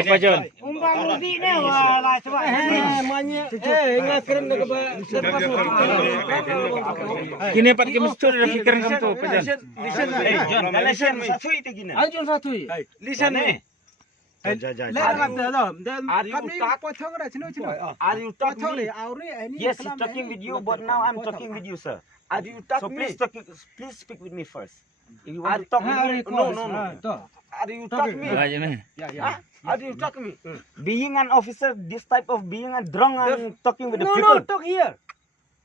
Apa John? Umbang mudi ni wala sebab. Manya ingat keren nak serpas Kini pat kami mesti fikir kamu tu Apa John? Listen, John. Listen satu itu gini. Anjun satu. Listen ni. Are you talking me? Yes, he's talking with you, but now I'm talking with you, sir. Are you talking me? Please speak with me first. If you want to talk with me, no. Are you talking me? Are you talking me? Being an officer, this type of being a drunk and talking with the people. No, talk here.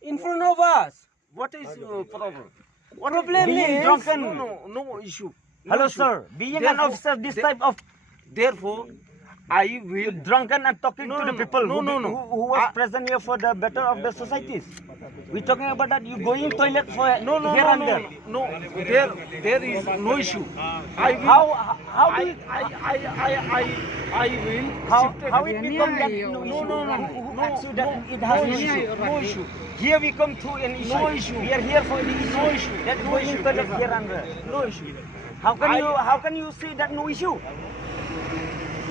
In front of us. What is your problem? What problem Being is? drunken. No issue. Hello, sir. Being an officer, this type of Therefore, I will. drunken and talking to the people No. who was present here for the better of the societies. We're talking about that you going toilet for here and there. No, there is no issue. I will. How do you, I will. how it become that no issue? Who asks you that it has no issue? No issue. Here we come to an issue. No issue. We are here for the issue. No issue. That No going issue. toilet here and there. No issue. How can you say that no issue?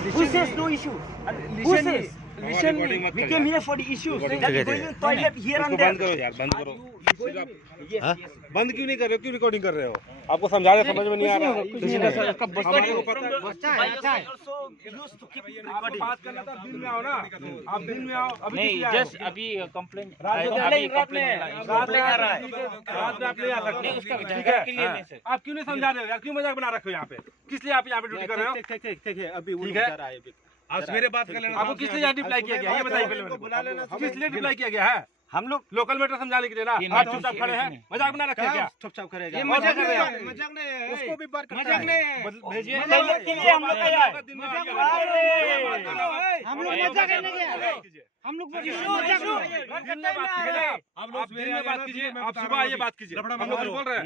Who says no issue? Who says? Listen me. We came here for the issues. That going toilet here and there. बंद करो यार, बंद करो। Yes. बंद क्यों नहीं कर रहे हो? क्यों रिकॉर्डिंग कर रहे हो? आपको समझा रहे समझ में नहीं आ रहा। also used to keep recording. बात करना था दिन में आओ ना। आप दिन में आओ। अभी नहीं, किस लिए जस्ट अभी कंप्लेन रात में अभी रात कंप्लेन में रात में आ रहा है। रात में आप ले आ सकते नहीं हो। उसका ठीक विचार है? के लिए नहीं सर। आप क्यों नहीं समझा रहे हो यार? क्यों मजाक बना रखे हो यहाँ पे? किस लिए आप यहाँ पे ड्यूटी कर रहे हो? ठीक है अभी ठीक है? आप सवेरे बात कर लेना। आपको किस लिए यहाँ डिप्लाई किया गया? ये बताइए पहले मेरे को। किस लिए डिप्लाई किया गया है? हम लोग लोकल मैटर समझाने के लिए ना। आप चुपचाप खड़े हैं। मजाक बना रखे हैं क्या? चुपचाप करेगा। ये मजाक कर रहे हैं। मजाक नहीं है। उसको भी बात मजाक नहीं है। भेजिए। toilet के लिए हम लोग आए हैं। हम लोग मजाक करने गए। हम लोग आप लोग दिन में बात कीजिए। आप सुबह आइए बात कीजिए। हम लोग बोल रहे हैं।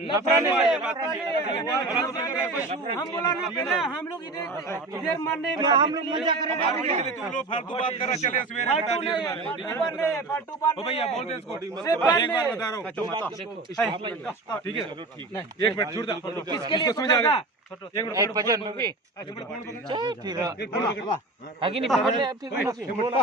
हम बोला ना पहले हम लोग इधर मारने हम लोग मजाक करेंगे। तुम लोग फालतू बात कर रहे चले सवेरे फालतू नहीं फालतू बात ओ भैया बोल दे इसको। सिर्फ एक बात बार नहीं। बता रहा हूँ। ठीक है? एक मिनट छूट दो। किसके लिए इसको समझा रहे? एक मिनट एक भजन में भी एक मिनट फोन पकड़। फिर आगे नहीं पकड़ ले आप ठीक है एक मिनट